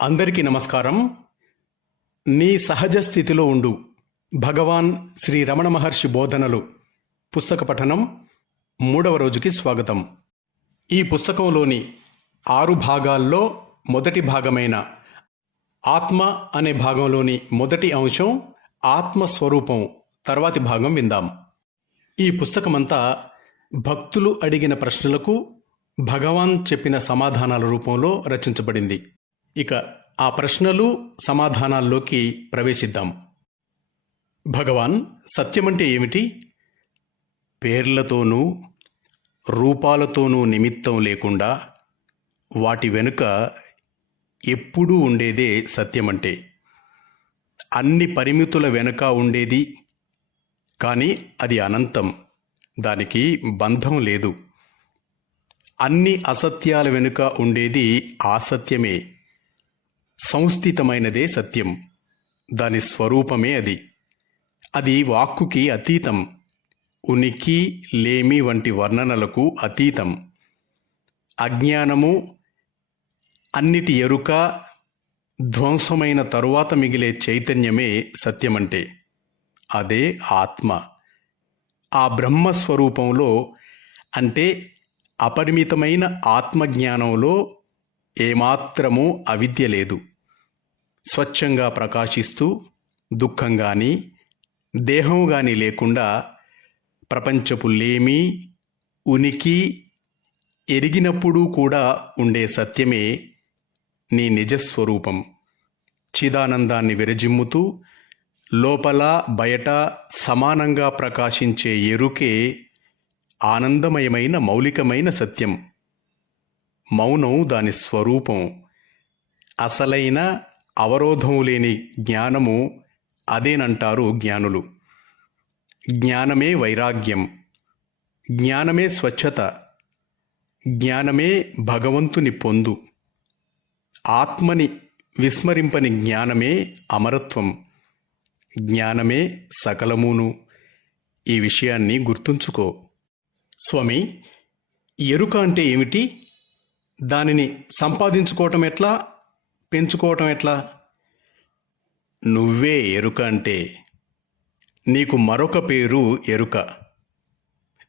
అందరికీ నమస్కారం. నీ సహజ స్థితిలో ఉండు భగవాన్ శ్రీ రమణ మహర్షి బోధనలు పుస్తక పఠనం 3వ రోజుకి స్వాగతం. ఈ పుస్తకంలోని 6 భాగాల్లో మొదటి భాగమైన ఆత్మ అనే భాగంలోని మొదటి అంశం ఆత్మస్వరూపం తర్వాతి భాగం విందాం. ఈ పుస్తకమంతా భక్తులు అడిగిన ప్రశ్నలకు భగవాన్ చెప్పిన సమాధానాల రూపంలో రచించబడింది. ఇక ఆ ప్రశ్నలు సమాధానాల్లోకి ప్రవేశిద్దాం. భగవాన్, సత్యమంటే ఏమిటి? పేర్లతోనూ రూపాలతోనూ నిమిత్తం లేకుండా వాటి వెనుక ఎప్పుడూ ఉండేదే సత్యమంటే. అన్ని పరిమితుల వెనుక ఉండేది, కానీ అది అనంతం, దానికి బంధం లేదు. అన్ని అసత్యాల వెనుక ఉండేది ఆసత్యమే. సంస్థితమైనదే సత్యం, దాని స్వరూపమే అది. అది వాక్కుకి అతీతం, ఉనికి లేమి వంటి వర్ణనలకు అతీతం. అజ్ఞానము, అన్నిటి ఎరుక, ధ్వంసమైన తరువాత మిగిలే చైతన్యమే సత్యమంటే. అదే ఆత్మ. ఆ బ్రహ్మస్వరూపంలో, అంటే అపరిమితమైన ఆత్మజ్ఞానంలో ఏమాత్రమూ అవిద్య లేదు. స్వచ్ఛంగా ప్రకాశిస్తూ దుఃఖం కానీ దేహం కానీ లేకుండా ప్రపంచపు లేమి, ఉనికి ఎరిగినప్పుడు కూడా ఉండే సత్యమే నీ నిజస్వరూపం. చిదానందాన్ని విరజిమ్ముతూ లోపల బయట సమానంగా ప్రకాశించే ఎరుకే ఆనందమయమైన మౌలికమైన సత్యం. మౌనం దాని స్వరూపం. అసలైన అవరోధం లేని జ్ఞానము అదేనంటారు జ్ఞానులు. జ్ఞానమే వైరాగ్యం, జ్ఞానమే స్వచ్ఛత, జ్ఞానమే భగవంతుని పొందు. ఆత్మని విస్మరింపని జ్ఞానమే అమరత్వం, జ్ఞానమే సకలమును. ఈ విషయాన్ని గుర్తుంచుకో. స్వామి, ఎరుక అంటే ఏమిటి? దానిని సంపాదించుకోవటం ఎట్లా, పెంచుకోవటం ఎట్లా? నువ్వే ఎరుక అంటే. నీకు మరొక పేరు ఎరుక.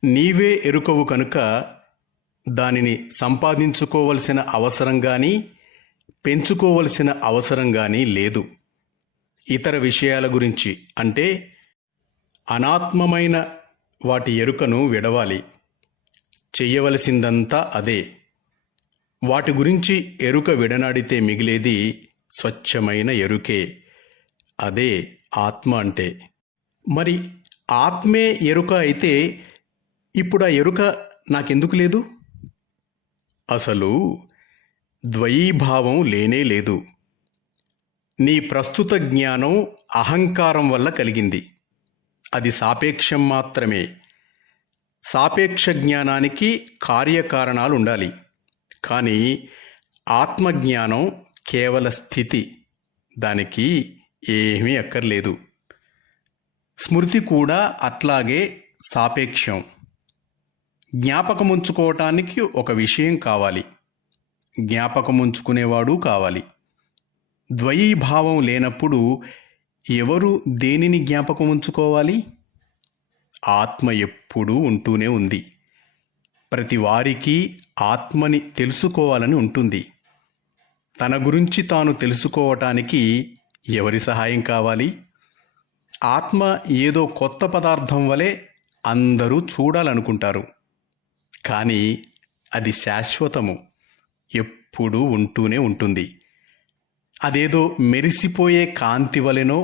నీవే ఎరుకవు కనుక దానిని సంపాదించుకోవలసిన అవసరం కానీ పెంచుకోవలసిన అవసరం కానీ లేదు. ఇతర విషయాల గురించి, అంటే అనాత్మమైన వాటి ఎరుకను విడవాలి. చెయ్యవలసిందంతా అదే. వాటి గురించి ఎరుక విడనాడితే మిగిలేది స్వచ్ఛమైన ఎరుకే. అదే ఆత్మ అంటే. మరి ఆత్మే ఎరుక అయితే ఇప్పుడు ఆ ఎరుక నాకెందుకు లేదు? అసలు ద్వయీభావం లేనే లేదు. నీ ప్రస్తుత జ్ఞానం అహంకారం వల్ల కలిగింది. అది సాపేక్షం మాత్రమే. సాపేక్ష జ్ఞానానికి కార్యకారణాలు ఉండాలి. కానీ ఆత్మజ్ఞానం కేవల స్థితి, దానికి ఏమీ అక్కర్లేదు. స్మృతి కూడా అట్లాగే సాపేక్షం. జ్ఞాపకముంచుకోవటానికి ఒక విషయం కావాలి, జ్ఞాపకముంచుకునేవాడు కావాలి. ద్వయీభావం లేనప్పుడు ఎవరు దేనిని జ్ఞాపకముంచుకోవాలి? ఆత్మ ఎప్పుడూ ఉంటూనే ఉంది. ప్రతి వారికి ఆత్మని తెలుసుకోవాలని ఉంటుంది. తన గురించి తాను తెలుసుకోవటానికి ఎవరి సహాయం కావాలి? ఆత్మ ఏదో కొత్త పదార్థం వలె అందరూ చూడాలనుకుంటారు. కానీ అది శాశ్వతము, ఎప్పుడూ ఉంటూనే ఉంటుంది. అదేదో మెరిసిపోయే కాంతి వలెనో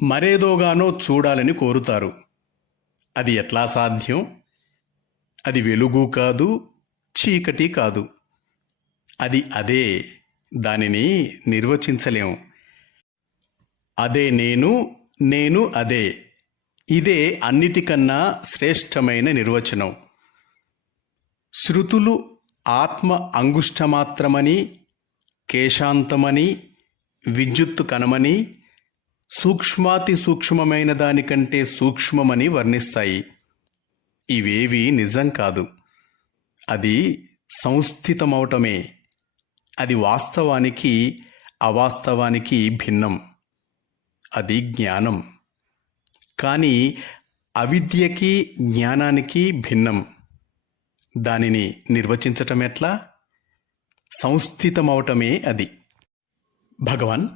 మరేదోగానో చూడాలని కోరుతారు. అది ఎట్లా సాధ్యం? అది వెలుగు కాదు, చీకటి కాదు. అది అదే. దానిని నిర్వచించలేం. అదే నేను, నేను అదే. ఇదే అన్నిటికన్నా శ్రేష్టమైన నిర్వచనం. శృతులు ఆత్మ అంగుష్టమాత్రమని, కేశాంతమని, విద్యుత్తు కణమని, సూక్ష్మాతి సూక్ష్మమైన దానికంటే సూక్ష్మమని వర్ణిస్తాయి. ఇవేవి నిజం కాదు. అది సంస్థితమవటమే. అది వాస్తవానికి అవాస్తవానికి భిన్నం. అది జ్ఞానం. కానీ అవిద్యకి జ్ఞానానికి భిన్నం. దానిని నిర్వచించటం ఎట్లా? సంస్థితమవటమే అది. భగవాన్,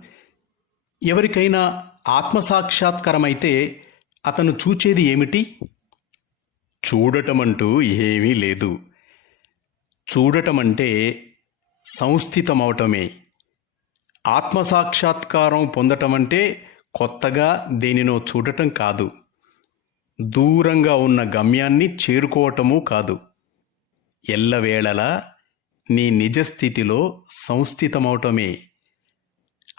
ఎవరికైనా ఆత్మసాక్షాత్కారమైతే అతను చూచేది ఏమిటి? చూడటమంటూ ఏమీ లేదు. చూడటమంటే సంస్థితమవటమే. ఆత్మసాక్షాత్కారం పొందటమంటే కొత్తగా దేనినో చూడటం కాదు. దూరంగా ఉన్న గమ్యాన్ని చేరుకోవటమూ కాదు. ఎల్లవేళలా నీ నిజస్థితిలో సంస్థితమవటమే.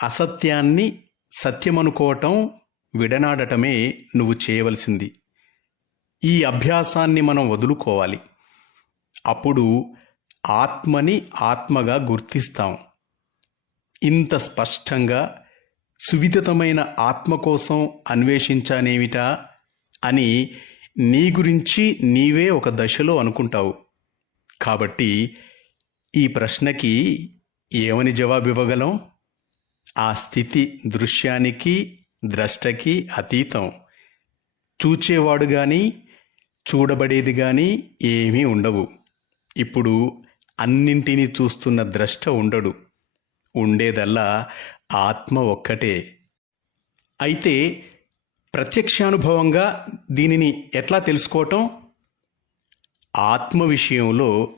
అసత్యాన్ని సత్యమనుకోవటం విడనాడటమే నువ్వు చేయవలసింది. ఈ అభ్యాసాన్ని మనం వదులుకోవాలి. అప్పుడు ఆత్మని ఆత్మగా గుర్తిస్తాం. ఇంత స్పష్టంగా సువిదితమైన ఆత్మ కోసం అన్వేషించానేమిటా అని నీ గురించి నీవే ఒక దశలో అనుకుంటావు. కాబట్టి ఈ ప్రశ్నకి ఏమని జవాబివ్వగలం? ఆ స్థితి దృశ్యానికి ద్రష్టకి అతీతం. చూచేవాడు గాని చూడబడేది గాని ఏమీ ఉండవు. ఇప్పుడు అన్నింటినీ చూస్తున్న ద్రష్ట ఉండడు. ఉండేదల్లా ఆత్మ ఒక్కటే. అయితే ప్రత్యక్షానుభవంగా దీనిని ఎట్లా తెలుసుకోవటం? ఆత్మ విషయంలో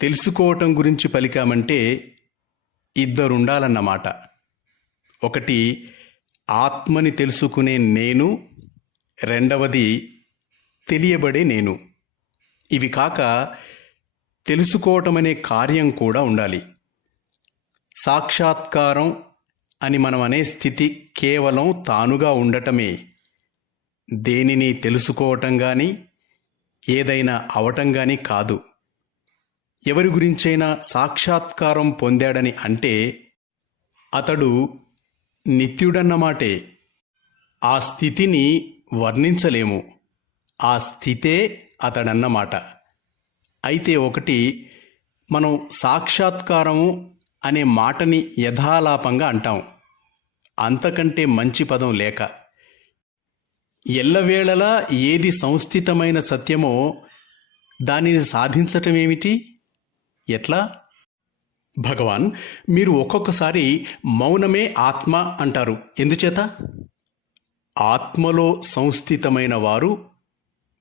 తెలుసుకోవటం గురించి పలికామంటే ఇద్దరుండాలన్నమాట. ఒకటి ఆత్మని తెలుసుకునే నేను, రెండవది తెలియబడే నేను. ఇవి కాక తెలుసుకోవటమనే కార్యం కూడా ఉండాలి. సాక్షాత్కారం అని మనం అనే స్థితి కేవలం తానుగా ఉండటమే. దేనిని తెలుసుకోవటం గాని ఏదైనా అవటం గాని కాదు. ఎవరి గురించైనా సాక్షాత్కారం పొందాడని అంటే అతడు నిత్యుడన్నమాటే. ఆ స్థితిని వర్ణించలేము. ఆ స్థితే అతడన్నమాట. అయితే ఒకటి, మనం సాక్షాత్కారము అనే మాటని యథాలాపంగా అంటాం. అంతకంటే మంచి పదం లేక. ఎల్లవేళలా ఏది సంస్థితమైన సత్యమో దానిని సాధించటమేమిటి? ఎట్లా? భగవాన్, మీరు ఒక్కొక్కసారి మౌనమే ఆత్మ అంటారు. ఎందుచేత? ఆత్మలో సంస్థితమైన వారు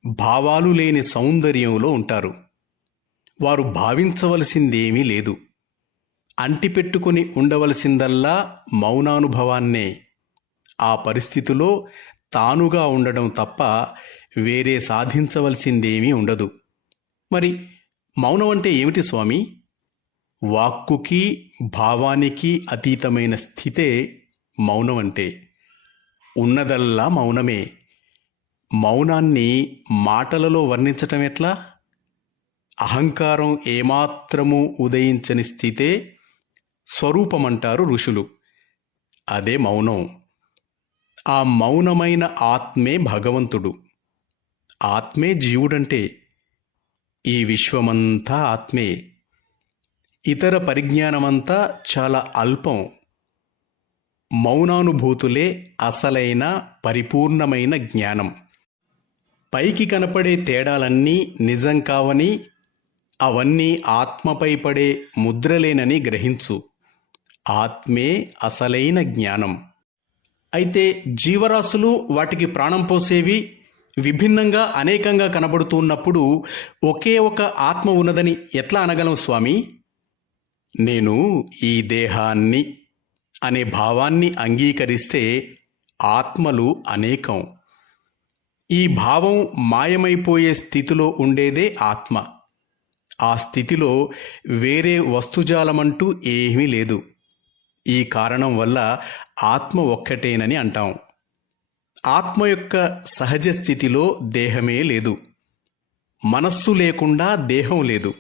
భావాలు లేని సౌందర్యంలో ఉంటారు. వారు భావించవలసిందేమీ లేదు. అంటిపెట్టుకుని ఉండవలసిందల్లా మౌనానుభవాన్నే. ఆ పరిస్థితిలో తానుగా ఉండడం తప్ప వేరే సాధించవలసిందేమీ ఉండదు. మరి మౌనం అంటే ఏమిటి స్వామి? వాక్కుకి భావానికి అతీతమైన స్థితే మౌనం అంటే. ఉన్నదల్లా మౌనమే. మౌనాన్ని మాటలలో వర్ణించటం ఎట్లా? అహంకారం ఏమాత్రమూ ఉదయించని స్థితే స్వరూపమంటారు ఋషులు. అదే మౌనం. ఆ మౌనమైన ఆత్మే భగవంతుడు. ఆత్మే జీవుడంటే. ఈ విశ్వమంతా ఆత్మే. ఇతర పరిజ్ఞానమంతా చాలా అల్పం. మౌనానుభూతులే అసలైన పరిపూర్ణమైన జ్ఞానం. పైకి కనపడే తేడాలన్నీ నిజం కావని, అవన్నీ ఆత్మపై పడే ముద్రలేనని గ్రహించు. ఆత్మే అసలైన జ్ఞానం. అయితే జీవరాశులు వాటికి ప్రాణం పోసేవి విభిన్నంగా అనేకంగా కనబడుతున్నప్పుడు ఒకే ఒక ఆత్మ ఉన్నదని ఎట్లా అనగలం స్వామి? నేను ఈ దేహాన్ని అనే భావాన్ని అంగీకరిస్తే ఆత్మలు అనేకం. ఈ భావం మాయమైపోయే స్థితిలో ఉండేదే ఆత్మ. ఆ స్థితిలో వేరే వస్తుజాలమంటూ ఏమీ లేదు. ఈ కారణం వల్ల ఆత్మ ఒక్కటేనని అంటాం. ఆత్మ యొక్క సహజ స్థితిలో దేహమే లేదు. మనస్సు లేకుండా దేహం లేదు.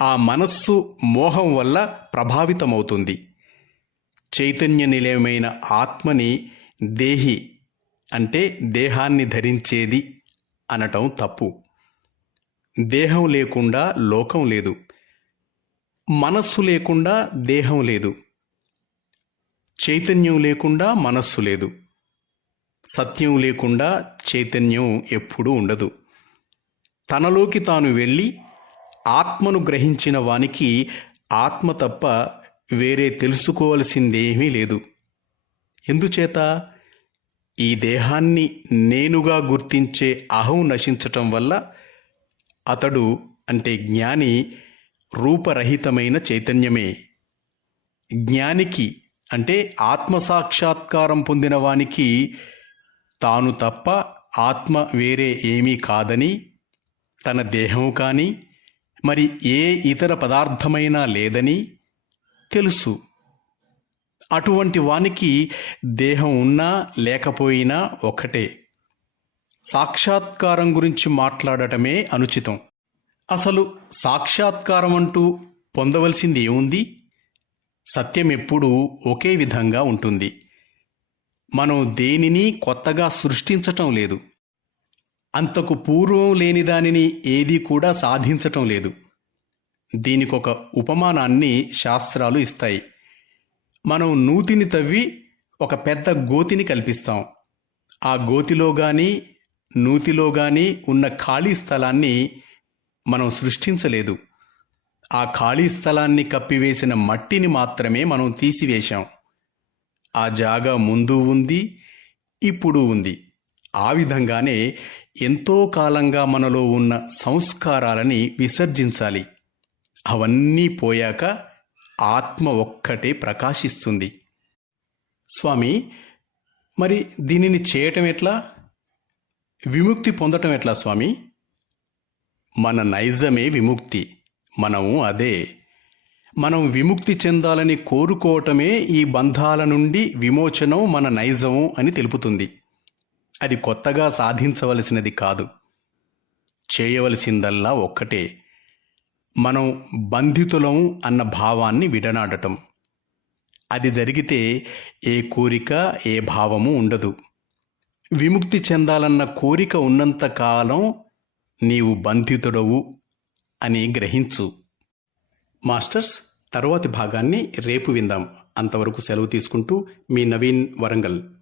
ఆ మనస్సు మోహం వల్ల ప్రభావితమవుతుంది. చైతన్య నిలయమైన ఆత్మని దేహి అంటే దేహాన్ని ధరించేది అనటం తప్పు. దేహం లేకుండా లోకం లేదు. మనస్సు లేకుండా దేహం లేదు. చైతన్యం లేకుండా మనస్సు లేదు. సత్యం లేకుండా చైతన్యం ఎప్పుడూ ఉండదు. తనలోకి తాను వెళ్ళి ఆత్మను గ్రహించిన వానికి ఆత్మ తప్ప వేరే తెలుసుకోవలసిందేమీ లేదు. ఎందుచేత? ఈ దేహాన్ని నేనుగా గుర్తించే అహం నశించటం వల్ల అతడు అంటే జ్ఞాని రూపరహితమైన చైతన్యమే. జ్ఞానికి అంటే ఆత్మసాక్షాత్కారం పొందిన వానికి తాను తప్ప ఆత్మ వేరే ఏమీ కాదని, తన దేహం కానీ మరి ఏ ఇతర పదార్థమైనా లేదని తెలుసు. అటువంటి వానికి దేహం ఉన్నా లేకపోయినా ఒక్కటే. సాక్షాత్కారం గురించి మాట్లాడటమే అనుచితం. అసలు సాక్షాత్కారం అంటూ పొందవలసింది ఏముంది? సత్యం ఎప్పుడూ ఒకే విధంగా ఉంటుంది. మనం దేనిని కొత్తగా సృష్టించటం లేదు. అంతకు పూర్వం లేని దానిని ఏదీ కూడా సాధించటం లేదు. దీనికొక ఉపమానాన్ని శాస్త్రాలు ఇస్తాయి. మనం నూతిని తవ్వి ఒక పెద్ద గోతిని కల్పిస్తాం. ఆ గోతిలో గాని నూతిలో గాని ఉన్న ఖాళీ స్థలాన్ని మనం సృష్టించలేదు. ఆ ఖాళీ స్థలాన్ని కప్పివేసిన మట్టిని మాత్రమే మనం తీసివేశాం. ఆ జాగా ముందు ఉంది, ఇప్పుడు ఉంది. ఆ విధంగానే ఎంతో కాలంగా మనలో ఉన్న సంస్కారాలని విసర్జించాలి. అవన్నీ పోయాక ఆత్మ ఒక్కటే ప్రకాశిస్తుంది. స్వామి, మరి దీనిని చేయటం ఎట్లా? విముక్తి పొందటం ఎట్లా స్వామి? మన నైజమే విముక్తి. మనము అదే. మనం విముక్తి చెందాలని కోరుకోవటమే ఈ బంధాల నుండి విమోచనం మన నైజము అని తెలుపుతుంది. అది కొత్తగా సాధించవలసినది కాదు. చేయవలసిందల్లా ఒక్కటే. మనం బంధితులం అన్న భావాన్ని విడనాడటం. అది జరిగితే ఏ కోరిక ఏ భావము ఉండదు. విముక్తి చెందాలన్న కోరిక ఉన్నంత కాలం నీవు బంధితుడవు అని గ్రహించు. మాస్టర్స్, తరువాతి భాగాన్ని రేపు విందాం. అంతవరకు సెలవు తీసుకుంటూ మీ నవీన్, వరంగల్.